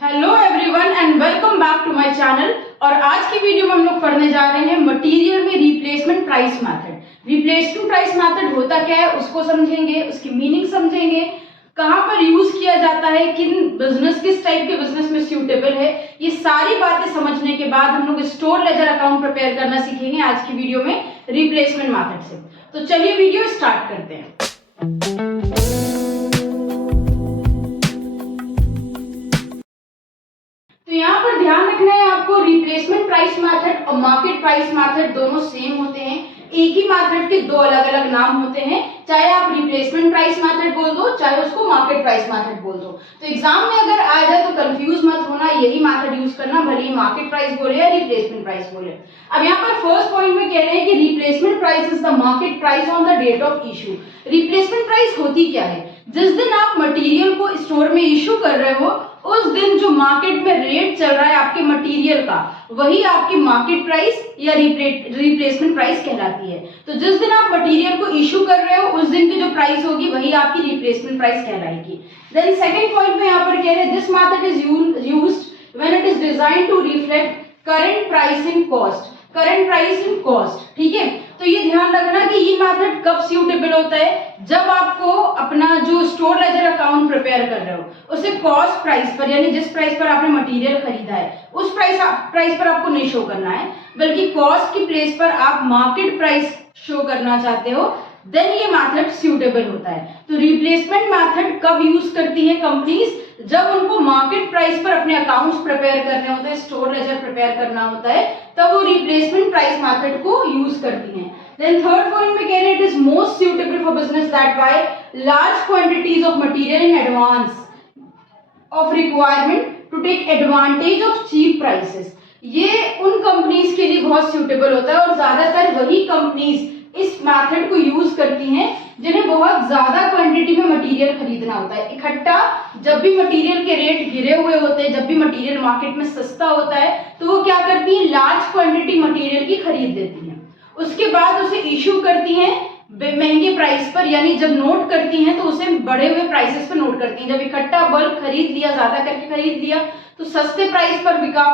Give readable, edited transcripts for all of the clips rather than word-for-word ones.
Hello everyone and welcome back to my channel. और आज की वीडियो में हम लोग पढ़ने जा रहे हैं मटेरियल में replacement price method. Replacement price method होता क्या है उसको समझेंगे, उसकी मीनिंग समझेंगे, कहाँ पर यूज किया जाता है, किस टाइप के बिजनेस में सूटेबल है। ये सारी बातें समझने के बाद हम लोग स्टोर लेजर अकाउंट प्रिपेयर करना सीखेंगे आज की वीडियो में रिप्लेसमेंट मेथड से। तो चलिए वीडियो स्टार्ट करते हैं। तो यहाँ पर ध्यान रखना है आपको, रिप्लेसमेंट प्राइस मेथड और मार्केट प्राइस मेथड दोनों सेम होते हैं। एक ही मेथड के दो अलग अलग नाम होते हैं, चाहे आप रिप्लेसमेंट प्राइस मेथड बोल दो चाहे उसको मार्केट प्राइस मेथड बोल दो। तो एग्जाम में अगर आ जाए तो कंफ्यूज मत होना, यही मेथड यूज करना, भले ही मार्केट प्राइस बोले या रिप्लेसमेंट प्राइस बोले। अब यहाँ पर फर्स्ट पॉइंट में कह रहे हैं कि replacement price is the market price on the date of issue. Replacement price होती क्या है? जिस दिन आप मटेरियल को स्टोर में इशू कर रहे हो उस दिन जो मार्केट में रेट चल रहा है आपके मटेरियल का, वही आपकी मार्केट प्राइस या रिप्लेसमेंट प्राइस कहलाती है। तो जिस दिन आप मटेरियल को इशू कर रहे हो उस दिन की जो प्राइस होगी वही आपकी रिप्लेसमेंट प्राइस कहलाएगी। देन सेकंड पॉइंट में यहाँ पर कह रहे हैं this method is used when it is designed to reflect current price in cost. Current price in cost, ठीक है। तो ये ध्यान रखना कि ये मेथड कब सूटेबल होता है, जब आपको अपना जो स्टोर लेजर अकाउंट प्रिपेयर कर रहे हो उसे कॉस्ट प्राइस पर, यानी जिस प्राइस पर आपने मटेरियल खरीदा है उस प्राइस पर आपको नहीं शो करना है, बल्कि कॉस्ट की प्लेस पर आप मार्केट प्राइस शो करना चाहते हो, देन ये मेथड सूटेबल होता है। तो रिप्लेसमेंट मेथड कब यूज करती है कंपनीज? जब उनको मार्केट प्राइस पर अपने अकाउंट्स प्रिपेयर करने होते हैं, स्टोर लेजर प्रिपेयर करना होता है, तब वो रिप्लेसमेंट प्राइस मेथड को यूज करती हैं। देन थर्ड पॉइंट में कह रहे हैं it is most suitable for business that buy large quantities of material in advance of requirement to take advantage of cheap prices. ये उन कंपनीज के लिए बहुत सूटेबल होता है और ज्यादातर वही कंपनीज इस मेथड को यूज करती हैं जिन्हें बहुत ज्यादा क्वांटिटी में मटेरियल खरीदना होता है इकट्ठा। जब भी मटेरियल के रेट गिरे हुए होते हैं, जब भी मटेरियल मार्केट में सस्ता होता है, तो वो क्या करती हैं, लार्ज क्वांटिटी मटेरियल की खरीद लेती हैं, उसके बाद उसे इशू करती हैं महंगे प्राइस पर, यानी जब नोट करती हैं तो उसे बढ़े हुए प्राइसेस पर नोट करती हैं। जब इकट्ठा बल्क खरीद लिया, ज्यादा करके खरीद लिया, तो सस्ते प्राइस पर बिका,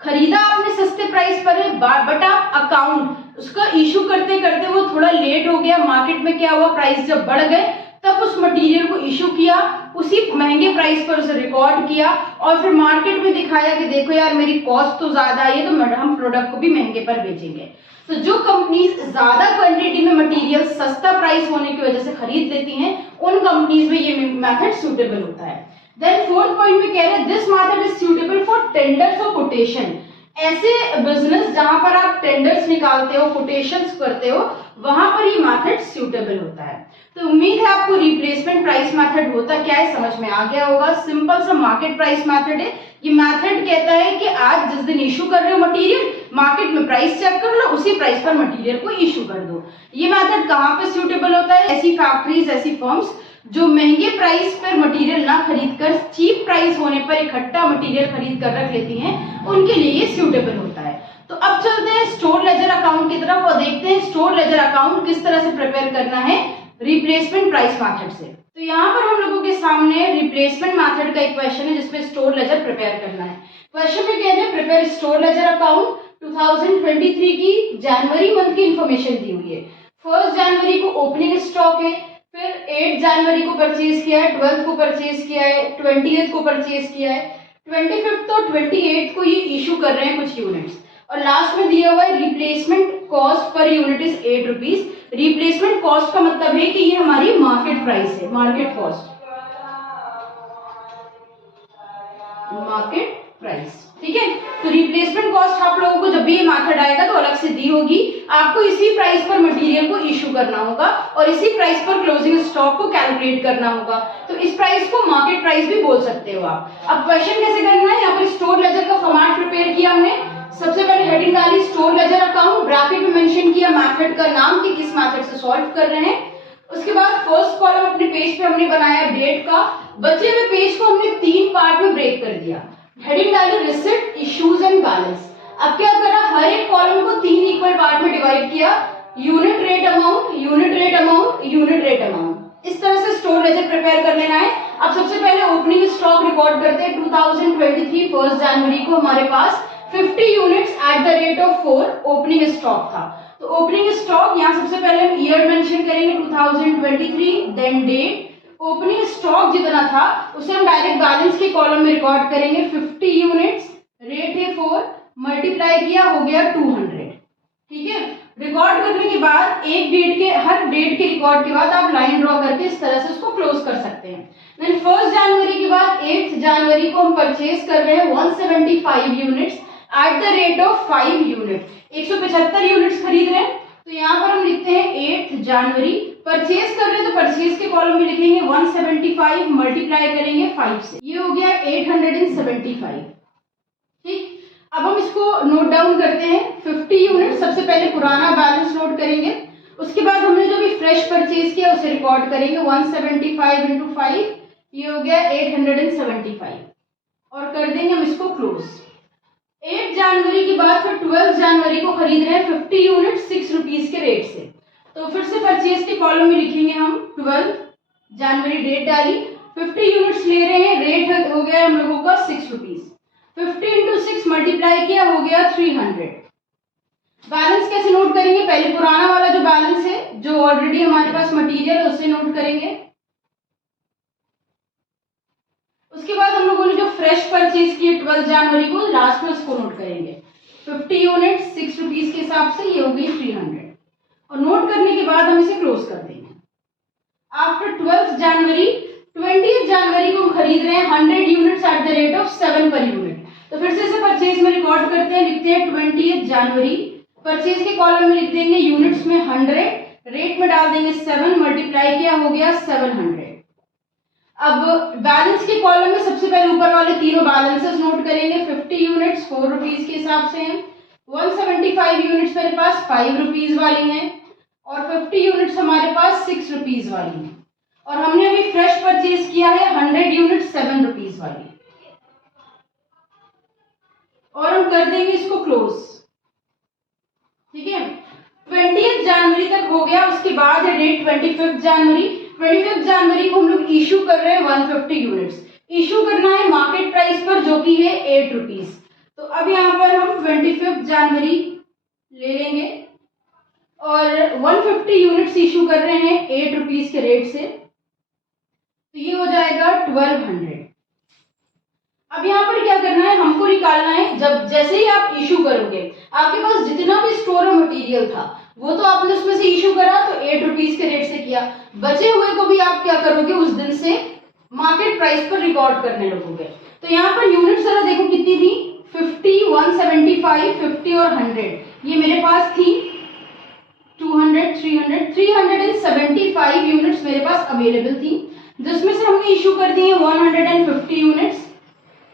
खरीदा आपने सस्ते प्राइस पर है, बट आप अकाउंट उसका इशू करते करते वो थोड़ा लेट हो गया, मार्केट में क्या हुआ, प्राइस जब बढ़ गए तब उस मटेरियल को इशू किया, उसी महंगे प्राइस पर उसे रिकॉर्ड किया और फिर मार्केट में दिखाया कि देखो यार मेरी कॉस्ट तो ज्यादा आई है तो हम प्रोडक्ट को भी महंगे पर बेचेंगे। तो जो कंपनीज ज्यादा क्वांटिटी में मटेरियल सस्ता प्राइस होने की वजह से खरीद लेती हैं उन कंपनीज में ये मेथड सूटेबल होता है। देन फोर्थ पॉइंट में कह रहे हैं this method is suitable for tenders और कोटेशन। ऐसे बिजनेस जहां पर आप टेंडर्स निकालते हो, कोटेशंस करते हो, वहां पर ये मेथड सूटेबल होता है। तो उम्मीद है आपको रिप्लेसमेंट प्राइस मेथड होता क्या है समझ में आ गया होगा। सिंपल सा मार्केट प्राइस मेथड है। ये मेथड कहता है कि आज जिस दिन इशू कर रहे हो मटेरियल, मार्केट में प्राइस चेक कर लो, उसी प्राइस पर मटेरियल को इशू कर दो। ये मेथड कहाँ पे सूटेबल होता है? ऐसी फैक्ट्रीज, ऐसी फर्म्स जो महंगे प्राइस पर मटेरियल ना खरीद कर चीप प्राइस होने पर इकट्ठा मटेरियल खरीद कर रख लेती हैं, उनके लिए ये सूटेबल होता है। तो अब चलते हैं स्टोर लेजर अकाउंट की तरफ और देखते हैं स्टोर लेजर अकाउंट किस तरह से प्रिपेयर करना है रिप्लेसमेंट प्राइस मेथड से। तो यहाँ पर हम लोगों के सामने रिप्लेसमेंट मेथड का एक क्वेश्चन है जिसमें स्टोर लेजर प्रिपेयर करना है। क्वेश्चन में कह रहे हैं प्रिपेयर स्टोर लेजर अकाउंट 2023 की जनवरी मंथ की इंफॉर्मेशन दी हुई है। 1 जनवरी को ओपनिंग स्टॉक है, फिर 8 जनवरी को परचेज किया है, 12 को परचेज किया है, 20 को परचेज किया है, 25 और 28 को ये इशू कर रहे हैं कुछ यूनिट्स, और लास्ट में दिया हुआ है replacement cost per unit is 8 rupees. Replacement cost का मतलब है कि ये हमारी मार्केट प्राइस है, मार्केट कॉस्ट, मार्केट प्राइस, ठीक है। तो रिप्लेसमेंट कॉस्ट आप लोगों को जब भी ये मेथड आएगा तो अलग से दी होगी, आपको इसी प्राइस पर मटेरियल को इशू करना होगा और इसी प्राइस पर क्लोजिंग स्टॉक को कैलकुलेट करना होगा। तो इस प्राइस को मार्केट प्राइस भी बोल सकते हो आप। अब क्वेश्चन कैसे करना है, यहाँ पर स्टोर लेजर का फॉर्मेट प्रिपेयर किया हमने। सबसे पहले हेडिंग डाली स्टोर लेजर अकाउंट, ब्रैकेट में मेंशन किया मेथड का नाम कि किस मेथड से सॉल्व कर रहे हैं। उसके बाद फर्स्ट कॉलम अपने पेज पे हमने बनाया डेट का, बचे हुए पेज को हमने 3 पार्ट में ब्रेक कर दिया। हेडिंग डाली रिसिप्ट, इश्यूज एंड बैलेंस। अब क्या करा, हर एक कॉलम को 3 इक्वल पार्ट में डिवाइड किया, unit rate amount, unit rate amount, unit rate amount. इस तरह से स्टोर लेजर प्रिपेयर कर लेना है। अब सबसे पहले ओपनिंग स्टॉक रिकॉर्ड करते हैं 2023 1 जनवरी को हमारे पास 50 units at the rate of 4 opening stock था। तो ओपनिंग स्टॉक यहाँ सबसे पहले हम ईयर मेंशन करेंगे 2023, देन डेट, ओपनिंग स्टॉक जितना था उसे हम डायरेक्ट बैलेंस के कॉलम में रिकॉर्ड करेंगे। 50 यूनिट्स, रेट है 4, मल्टीप्लाई किया हो गया 200। ठीक है, रिकॉर्ड करने के बाद हर डेट के रिकॉर्ड के बाद आप लाइन ड्रॉ करके इस तरह से उसको क्लोज कर सकते हैं। देन 1 जनवरी के बाद 8 जनवरी को हम परचेज कर रहे हैं 175 units at the rate of 5 unit. 175 units खरीद रहे हैं, तो यहाँ पर हम लिखते हैं 8 जनवरी, परचेज कर रहे हैं तो परचेज के कॉलम में लिखेंगे 175 मल्टीप्लाई करेंगे 5 से, ये हो गया 875। ठीक, अब हम इसको नोट डाउन करते हैं। 50 यूनिट, सबसे पहले पुराना बैलेंस नोट करेंगे, उसके बाद हमने जो भी फ्रेश परचेज किया उसे रिकॉर्ड करेंगे 175 इंटू 5, ये हो गया 875 और कर देंगे हम इसको क्लोज। 8 जनवरी के बाद फिर 12 जनवरी को खरीद रहे हैं 50 यूनिट 6 रुपीज के रेट से, तो फिर से परचेज के कॉलम में लिखेंगे हम 12 जनवरी, डेट डाली, 50 यूनिट्स ले रहे हैं, रेट हो गया हम लोगों का 6 रुपीज, 50 इंटू 6 मल्टीप्लाई किया हो गया 300। बैलेंस कैसे नोट करेंगे, पहले पुराना वाला जो बैलेंस है जो ऑलरेडी हमारे पास मटेरियल है उसे नोट करेंगे, उसके बाद हम लोगों ने जो फ्रेश परचेज किए 12 जनवरी को लास्ट में उसको नोट करेंगे। 50 यूनिट 6 रुपीज के हिसाब से ये हो गई 300 और नोट करने के बाद हम इसे क्लोज कर देंगे। आफ्टर 12 जनवरी 20 जनवरी को हम खरीद रहे हैं 100 units at the rate of 7 per unit, तो फिर से इसे परचेज में रिकॉर्ड करते हैं, लिखते हैं 20 जनवरी, परचेज के कॉलम में लिख देंगे यूनिट्स में 100, रेट में डाल देंगे 7, मल्टीप्लाई किया हो गया 700। अब बैलेंस के कॉलम में सबसे पहले ऊपर वाले तीनों बैलेंसेस नोट करेंगे। 50 यूनिट्स 4 रुपीज के हिसाब से हैं, 175 यूनिट्स मेरे पास 5 रुपीज वाली हैं और 50 यूनिट्स हमारे पास 6 रुपीज वाली हैं, और हमने अभी फ्रेश परचेज किया है 100 यूनिट 7 रुपीज वाली, और हम कर देंगे इसको क्लोज। ठीक है, 20 जनवरी तक हो गया, उसके बाद है डेट 25 जनवरी। 25 जनवरी को हम लोग इशू कर रहे हैं 150 यूनिट्स, इशू करना है मार्केट प्राइस पर जो कि है 8 रुपीज। तो अब यहाँ पर हम 25 जनवरी ले लेंगे और 150 यूनिट्स इशू कर रहे हैं 8 रुपीज के रेट से, तो ये हो जाएगा 1200। अब यहाँ पर क्या करना है, हमको निकालना है, जब जैसे ही आप इशू करोगे आपके पास जितना भी स्टोर में मटेरियल था वो तो आपने उसमें से इशू करा तो 8 रुपीज के रेट से किया, बचे हुए को भी आप क्या करोगे उस दिन से मार्केट प्राइस पर रिकॉर्ड करने लगोगे। तो यहाँ पर यूनिट जरा देखो कितनी थी, 50, 175, 50 और 100, ये मेरे पास थी 200, 300, 375 यूनिट्स मेरे पास अवेलेबल थी, जिसमें से हमने इशू कर दी है 150 यूनिट्स।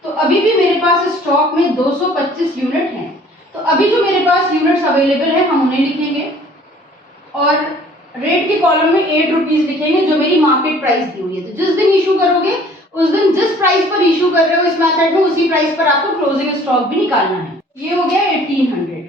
तो अभी भी मेरे पास स्टॉक में 225 यूनिट हैं, तो अभी जो मेरे पास यूनिट्स अवेलेबल है हम उन्हें लिखेंगे और रेट के कॉलम में 8 रुपीज लिखेंगे जो मेरी मार्केट प्राइस दी हुई है। तो जिस दिन इशू करोगे उस दिन जिस प्राइस पर इशू कर रहे हो इस मेथड में उसी प्राइस पर आपको क्लोजिंग स्टॉक भी निकालना है। ये हो गया 1800।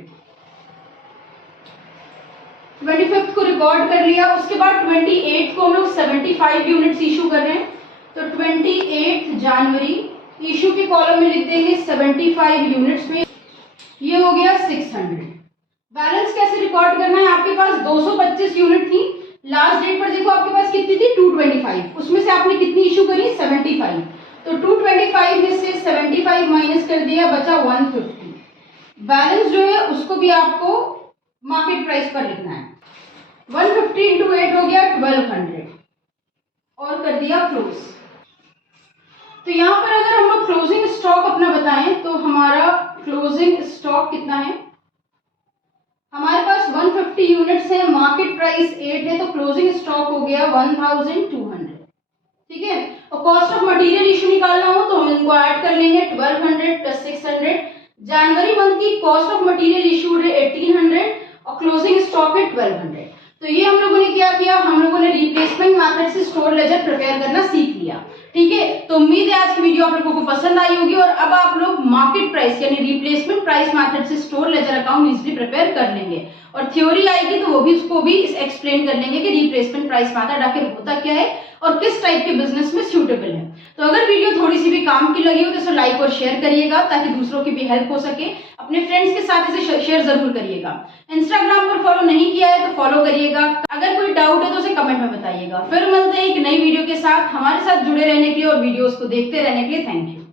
25 को रिकॉर्ड कर लिया, उसके बाद 28 को हम लोग 75 यूनिट्स इशू कर रहे हैं, तो 28 जनवरी इशू के कॉलम में लिख देंगे 75 यूनिट्स में, ये हो गया 600। बैलेंस कैसे रिकॉर्ड करना है, आपके पास 225 यूनिट थी, लास्ट डेट पर देखो आपके पास कितनी थी 225, उसमें से आपने कितनी इशू करी 75, तो 225 में से 75 माइनस कर दिया, बचा 150। बैलेंस जो है उसको भी आपको मार्केट प्राइस पर लिखना है। 150 इंटू 8 हो गया 1200 और कर दिया क्लोज। तो यहाँ पर अगर हम लोग क्लोजिंग स्टॉक अपना बताएं तो हमारा क्लोजिंग स्टॉक कितना है, हमारे पास 150 यूनिट्स है, मार्केट प्राइस 8 है, तो क्लोजिंग स्टॉक हो गया 1200। ठीक है, और कॉस्ट ऑफ मटेरियल इशू निकालना हो तो हम इनको ऐड कर लेंगे 1200 प्लस 600। जनवरी मंथ की कॉस्ट ऑफ मटेरियल इशूड है 1800 और क्लोजिंग स्टॉक है 1200। तो ये हम लोगों ने क्या किया, हम लोगों ने रिप्लेसमेंट मेथड से स्टोर लेजर प्रिपेयर करना सीख लिया। ठीक है, तो उम्मीद है आज की वीडियो आप लोगों को पसंद आई होगी और अब आप लोग आप मार्केट प्राइस यानी रिप्लेसमेंट प्राइस मेथड से store ledger account easily prepare कर लेंगे। और थ्योरी आएगी तो वो भी उसको भी एक्सप्लेन कर लेंगे कि रिप्लेसमेंट प्राइस मेथड आखिर होता क्या है और किस टाइप के बिजनेस में सूटेबल है। तो अगर वीडियो थोड़ी सी भी काम की लगी हो तो इसे लाइक और शेयर करिएगा ताकि दूसरों की भी हेल्प हो सके। अपने फ्रेंड्स के साथ इसे शेयर जरूर करिएगा। इंस्टाग्राम पर फॉलो नहीं किया है तो फॉलो करिएगा। अगर कोई डाउट है तो उसे कमेंट में बताइएगा। फिर मिलते हैं एक नई वीडियो के साथ। हमारे साथ जुड़े रहने के लिए और वीडियोस को देखते रहने के लिए थैंक यू।